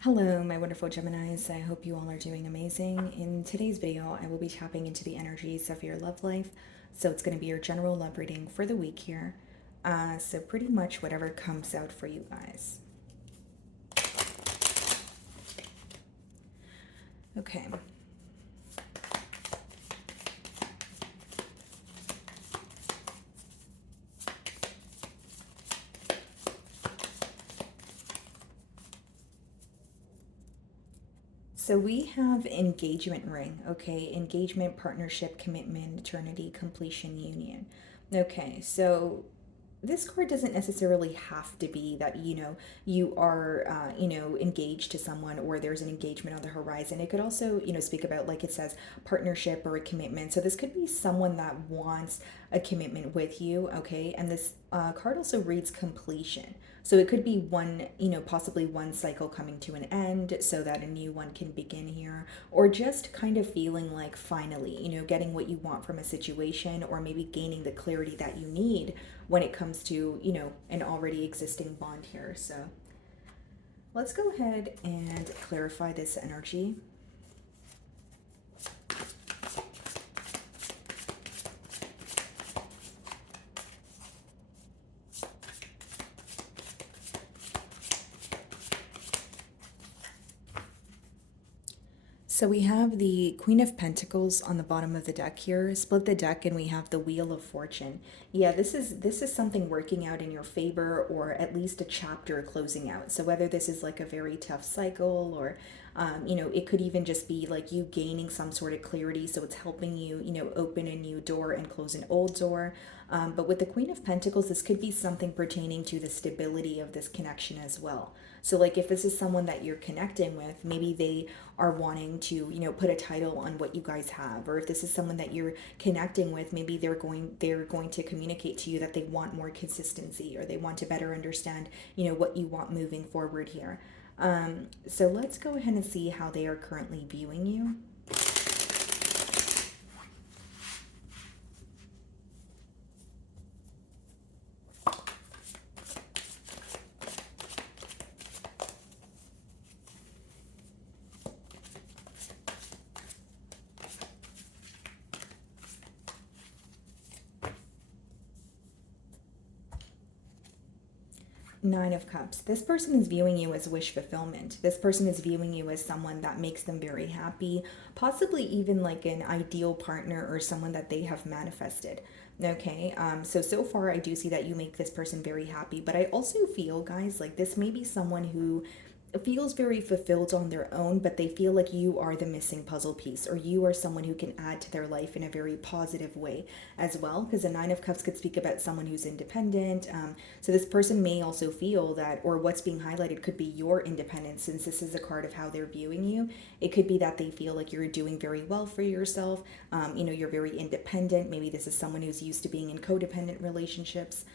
Hello, my wonderful Geminis. I hope you all are doing amazing. In today's video, I will be tapping into the energies of your love life. So it's going to be your general love reading for the week here. So pretty much whatever comes out for you guys. Okay. So we have engagement ring, okay? Engagement, partnership, commitment, eternity, completion, union. Okay, so this card doesn't necessarily have to be that you are engaged to someone or there's an engagement on the horizon. It could also speak about, like it says, partnership or a commitment. So this could be someone that wants a commitment with you, okay? And this card also reads completion. So it could be one, possibly one cycle coming to an end so that a new one can begin here, or just kind of feeling like finally, getting what you want from a situation, or maybe gaining the clarity that you need when it comes to, an already existing bond here. So let's go ahead and clarify this energy. So we have the Queen of Pentacles on the bottom of the deck here. Split the deck and we have the Wheel of Fortune. Yeah, this is something working out in your favor, or at least a chapter closing out. So whether this is like a very tough cycle, or it could even just be like you gaining some sort of clarity. So it's helping you, open a new door and close an old door. But with the Queen of Pentacles, this could be something pertaining to the stability of this connection as well. So like if this is someone that you're connecting with, maybe they are wanting to, put a title on what you guys have. Or if this is someone that you're connecting with, maybe they're going to communicate to you that they want more consistency, or they want to better understand, what you want moving forward here. So let's go ahead and see how they are currently viewing you. 9 of Cups. This person is viewing you as wish fulfillment. This person is viewing you as someone that makes them very happy, possibly even like an ideal partner or someone that they have manifested. Okay, so far I do see that you make this person very happy, but I also feel, guys, like this may be someone who feels very fulfilled on their own, but they feel like you are the missing puzzle piece, or you are someone who can add to their life in a very positive way as well. Because the 9 of Cups could speak about someone who's independent. So this person may also feel that, or what's being highlighted could be your independence, since this is a card of how they're viewing you. It could be that they feel like you're doing very well for yourself. You're very independent. Maybe this is someone who's used to being in codependent relationships.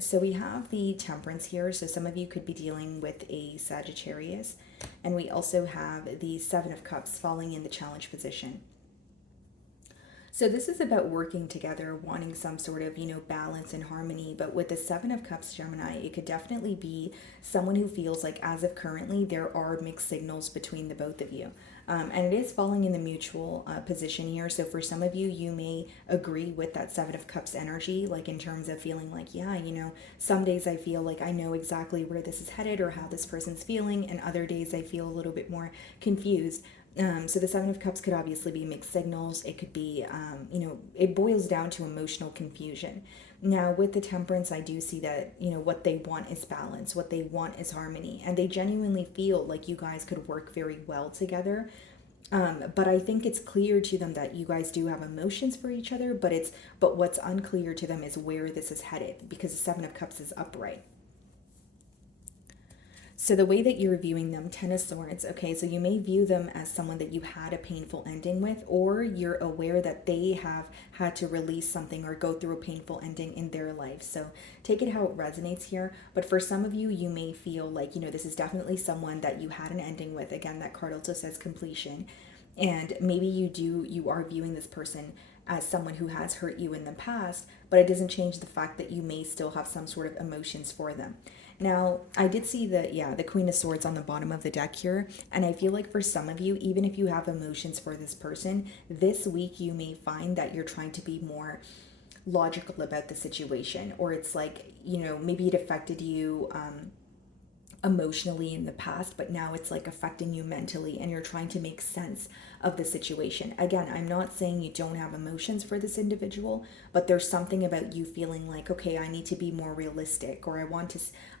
So we have the Temperance here. So some of you could be dealing with a Sagittarius. And we also have the 7 of Cups falling in the challenge position. So this is about working together, wanting some sort of, balance and harmony. But with the 7 of Cups, Gemini, it could definitely be someone who feels like, as of currently, there are mixed signals between the both of you. And it is falling in the mutual position here. So for some of you, you may agree with that 7 of Cups energy, like in terms of feeling like, yeah, some days I feel like I know exactly where this is headed or how this person's feeling, and other days I feel a little bit more confused. So the 7 of Cups could obviously be mixed signals. It could be, it boils down to emotional confusion. Now, with the Temperance, I do see that, what they want is balance. What they want is harmony. And they genuinely feel like you guys could work very well together. But I think it's clear to them that you guys do have emotions for each other, but what's unclear to them is where this is headed, because the 7 of Cups is upright. So the way that you're viewing them, 10 of Swords, okay, so you may view them as someone that you had a painful ending with, or you're aware that they have had to release something or go through a painful ending in their life. So take it how it resonates here. But for some of you, you may feel like, this is definitely someone that you had an ending with. Again, that card also says completion. And maybe you are viewing this person as someone who has hurt you in the past, but it doesn't change the fact that you may still have some sort of emotions for them. Now, I did see the Queen of Swords on the bottom of the deck here, and I feel like for some of you, even if you have emotions for this person, this week you may find that you're trying to be more logical about the situation, or it's like, maybe it affected you emotionally in the past, but now it's like affecting you mentally and you're trying to make sense of the situation. Again, I'm not saying you don't have emotions for this individual, but there's something about you feeling like, okay, I need to be more realistic, or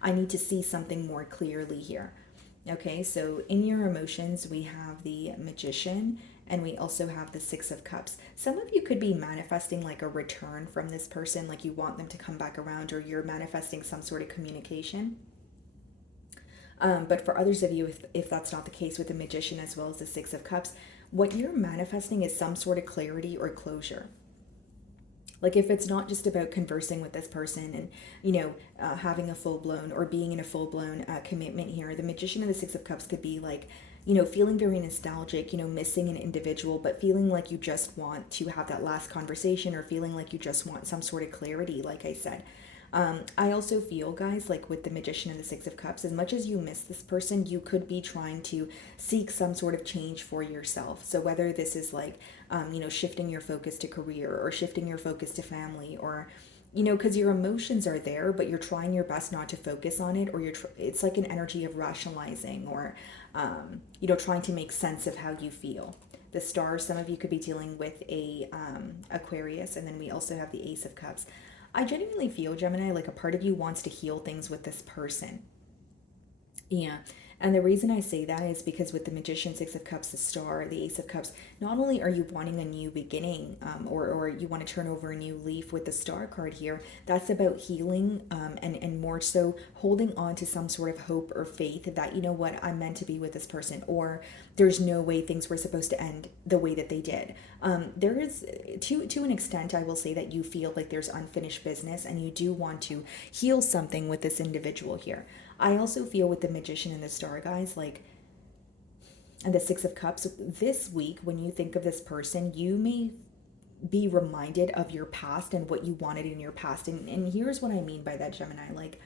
I need to see something more clearly here. Okay, so in your emotions, we have the Magician and we also have the Six of Cups. Some of you could be manifesting like a return from this person, like you want them to come back around, or you're manifesting some sort of communication. But for others of you, if that's not the case with the Magician as well as the Six of Cups, what you're manifesting is some sort of clarity or closure. Like if it's not just about conversing with this person and, having a full-blown or being in a full-blown commitment here, the Magician and the Six of Cups could be like, feeling very nostalgic, missing an individual, but feeling like you just want to have that last conversation, or feeling like you just want some sort of clarity, like I said. I also feel, guys, like with the Magician and the Six of Cups, as much as you miss this person, you could be trying to seek some sort of change for yourself. So whether this is like, shifting your focus to career, or shifting your focus to family, or, because your emotions are there, but you're trying your best not to focus on it, or it's like an energy of rationalizing, or, trying to make sense of how you feel. The Star, some of you could be dealing with a Aquarius, and then we also have the Ace of Cups. I genuinely feel, Gemini, like a part of you wants to heal things with this person. Yeah. And the reason I say that is because with the Magician, Six of Cups, the Star, the Ace of Cups, not only are you wanting a new beginning, or you want to turn over a new leaf with the Star card here, that's about healing, and more so holding on to some sort of hope or faith that, what, I'm meant to be with this person, or there's no way things were supposed to end the way that they did. There is, to an extent, I will say that you feel like there's unfinished business and you do want to heal something with this individual here. I also feel with the Magician and the Star, guys, like, and the Six of Cups, this week, when you think of this person, you may be reminded of your past and what you wanted in your past. And here's what I mean by that, Gemini. Like,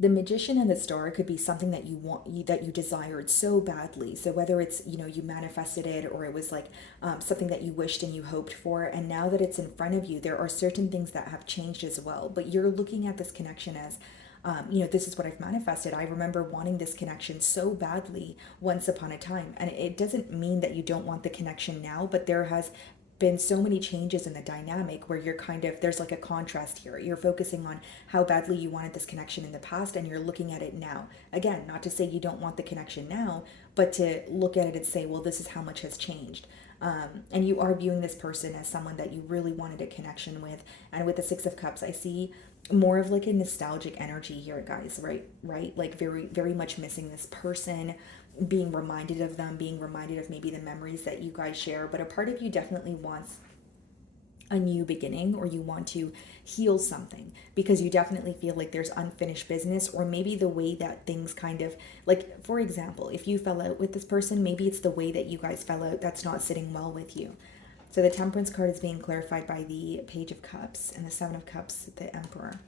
the Magician and the Star could be something that that you desired so badly. So whether it's, you manifested it, or it was like something that you wished and you hoped for, and now that it's in front of you, there are certain things that have changed as well. But you're looking at this connection as, this is what I've manifested. I remember wanting this connection so badly once upon a time. And it doesn't mean that you don't want the connection now, but there has been so many changes in the dynamic where you're there's like a contrast here. You're focusing on how badly you wanted this connection in the past, and you're looking at it now. Again, not to say you don't want the connection now, but to look at it and say, well, this is how much has changed. And you are viewing this person as someone that you really wanted a connection with. And with the Six of Cups, I see more of like a nostalgic energy here, guys, right? Like very, very much missing this person, being reminded of them, being reminded of maybe the memories that you guys share. But a part of you definitely wants a new beginning, or you want to heal something, because you definitely feel like there's unfinished business, or maybe the way that things like, for example, if you fell out with this person, maybe it's the way that you guys fell out that's not sitting well with you. So the Temperance card is being clarified by the Page of Cups, and the Seven of Cups, the Emperor.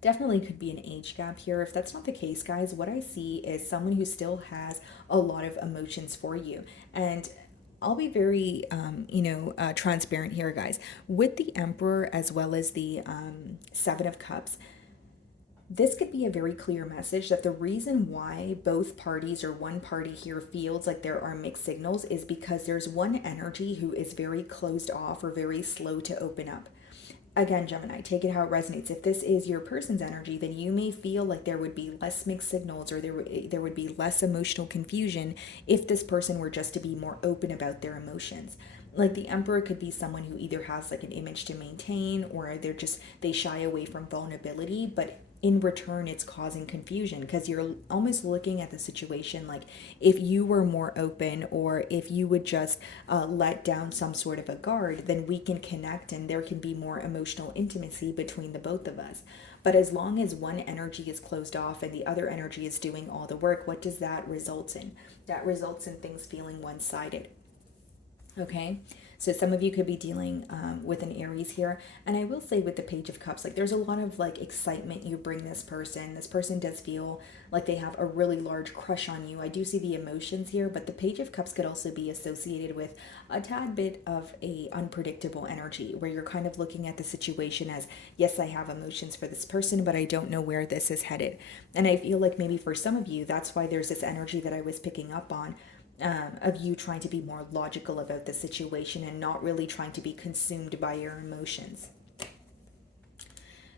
Definitely could be an age gap here. If that's not the case, guys, what I see is someone who still has a lot of emotions for you. And I'll be very, transparent here, guys. With the Emperor as well as the Seven of Cups, this could be a very clear message that the reason why both parties, or one party here, feels like there are mixed signals is because there's one energy who is very closed off or very slow to open up. Again, Gemini, take it how it resonates. If this is your person's energy, then you may feel like there would be less mixed signals, or there would be less emotional confusion if this person were just to be more open about their emotions. Like the Emperor could be someone who either has like an image to maintain, or they shy away from vulnerability, but in return it's causing confusion, because you're almost looking at the situation like, if you were more open, or if you would just let down some sort of a guard, then we can connect and there can be more emotional intimacy between the both of us. But as long as one energy is closed off and the other energy is doing all the work, what does that result in? That results in things feeling one-sided. Okay, So some of you could be dealing with an Aries here. And I will say with the Page of Cups, like there's a lot of like excitement you bring this person. This person does feel like they have a really large crush on you. I do see the emotions here, but the Page of Cups could also be associated with a tad bit of a unpredictable energy where you're kind of looking at the situation as, yes, I have emotions for this person, but I don't know where this is headed. And I feel like maybe for some of you, that's why there's this energy that I was picking up on, of you trying to be more logical about the situation and not really trying to be consumed by your emotions.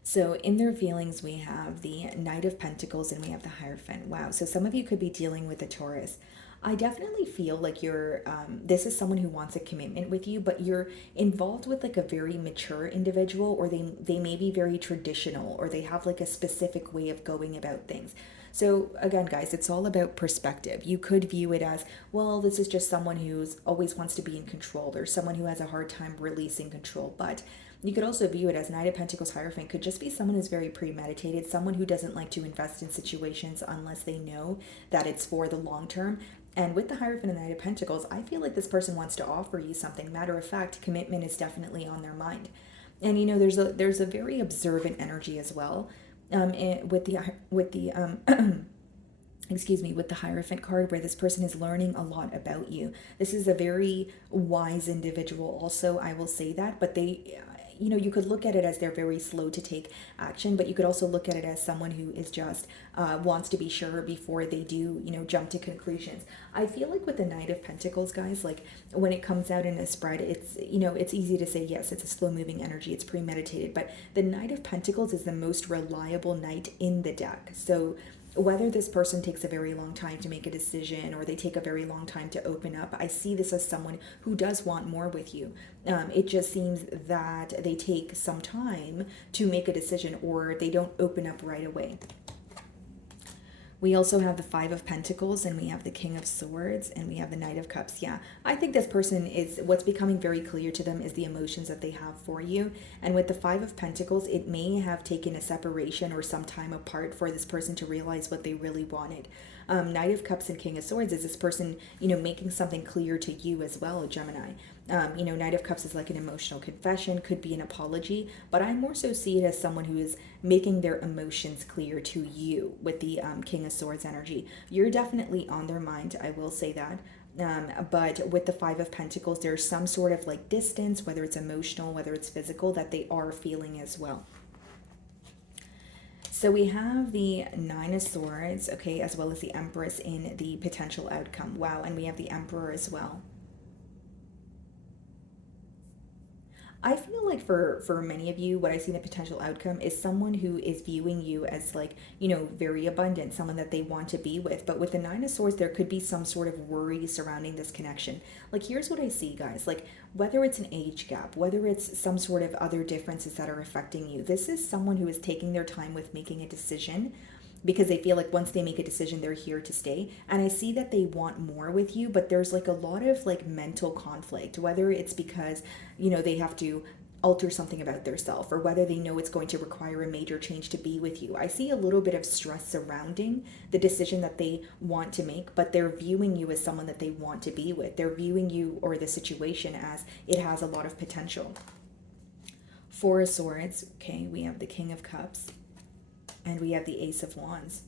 So in their feelings, we have the Knight of Pentacles and we have the Hierophant. Wow. So some of you could be dealing with a Taurus. I definitely feel like you're, this is someone who wants a commitment with you, but you're involved with like a very mature individual, or they may be very traditional, or they have like a specific way of going about things. So again, guys, it's all about perspective. You could view it as, well, this is just someone who's always wants to be in control, or someone who has a hard time releasing control. But you could also view it as Knight of Pentacles Hierophant could just be someone who's very premeditated, someone who doesn't like to invest in situations unless they know that it's for the long term. And with the Hierophant and Knight of Pentacles, I feel like this person wants to offer you something. Matter of fact, commitment is definitely on their mind. And you know, there's a very observant energy as well. With the excuse me, with the Hierophant card, where this person is learning a lot about you. This is a very wise individual also, I will say that, but they, you know, you could look at it as they're very slow to take action, but you could also look at it as someone who is just wants to be sure before they do, you know, jump to conclusions. I feel like with the Knight of Pentacles, guys, like when it comes out in a spread, it's, you know, it's easy to say, yes, it's a slow moving energy, it's premeditated, but the Knight of Pentacles is the most reliable knight in the deck. So whether this person takes a very long time to make a decision or they take a very long time to open up, I see this as someone who does want more with you. It just seems that they take some time to make a decision, or they don't open up right away. We also have the Five of Pentacles and we have the King of Swords and we have the Knight of Cups. Yeah, I think this person is, what's becoming very clear to them is the emotions that they have for you. And with the Five of Pentacles, it may have taken a separation or some time apart for this person to realize what they really wanted. Knight of Cups and King of Swords is this person, you know, making something clear to you as well, Gemini. You know, Knight of Cups is like an emotional confession, could be an apology, but I more so see it as someone who is making their emotions clear to you with the King of Swords energy. You're definitely on their mind, I will say that. But with the Five of Pentacles, there's some sort of like distance, whether it's emotional, whether it's physical, that they are feeling as well. So we have the Nine of Swords, okay, as well as the Empress in the potential outcome. Wow, and we have the Emperor as well. I feel like for many of you, what I see in the potential outcome is someone who is viewing you as like, you know, very abundant, someone that they want to be with. But with the Nine of Swords, there could be some sort of worry surrounding this connection. Like, here's what I see, guys. Like, whether it's an age gap, whether it's some sort of other differences that are affecting you, this is someone who is taking their time with making a decision, because they feel like once they make a decision, they're here to stay. And I see that they want more with you, but there's like a lot of like mental conflict, whether it's because, you know, they have to alter something about themselves, or whether they know it's going to require a major change to be with you. I see a little bit of stress surrounding the decision that they want to make, but they're viewing you as someone that they want to be with. They're viewing you or the situation as it has a lot of potential. Four of Swords, okay, we have the King of Cups. And we have the Ace of Wands.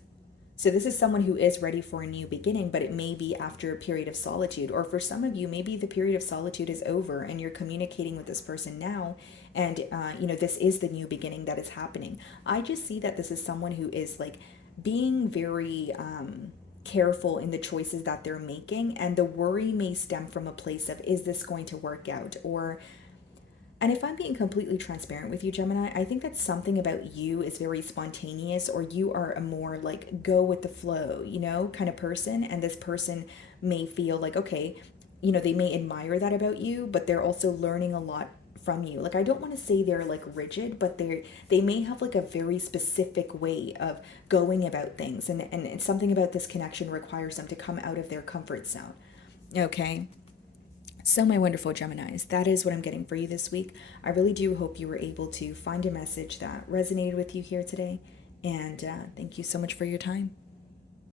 So this is someone who is ready for a new beginning, but it may be after a period of solitude. Or for some of you, maybe the period of solitude is over and you're communicating with this person now. And, you know, this is the new beginning that is happening. I just see that this is someone who is like being very careful in the choices that they're making. And the worry may stem from a place of, is this going to work out? And if I'm being completely transparent with you, Gemini, I think that something about you is very spontaneous, or you are a more like go with the flow, you know, kind of person. And this person may feel like, okay, you know, they may admire that about you, but they're also learning a lot from you. Like, I don't want to say they're like rigid, but they may have like a very specific way of going about things. And something about this connection requires them to come out of their comfort zone. Okay. So my wonderful Geminis, that is what I'm getting for you this week. I really do hope you were able to find a message that resonated with you here today. And thank you so much for your time.